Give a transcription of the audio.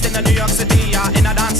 best in the New York City, in a dance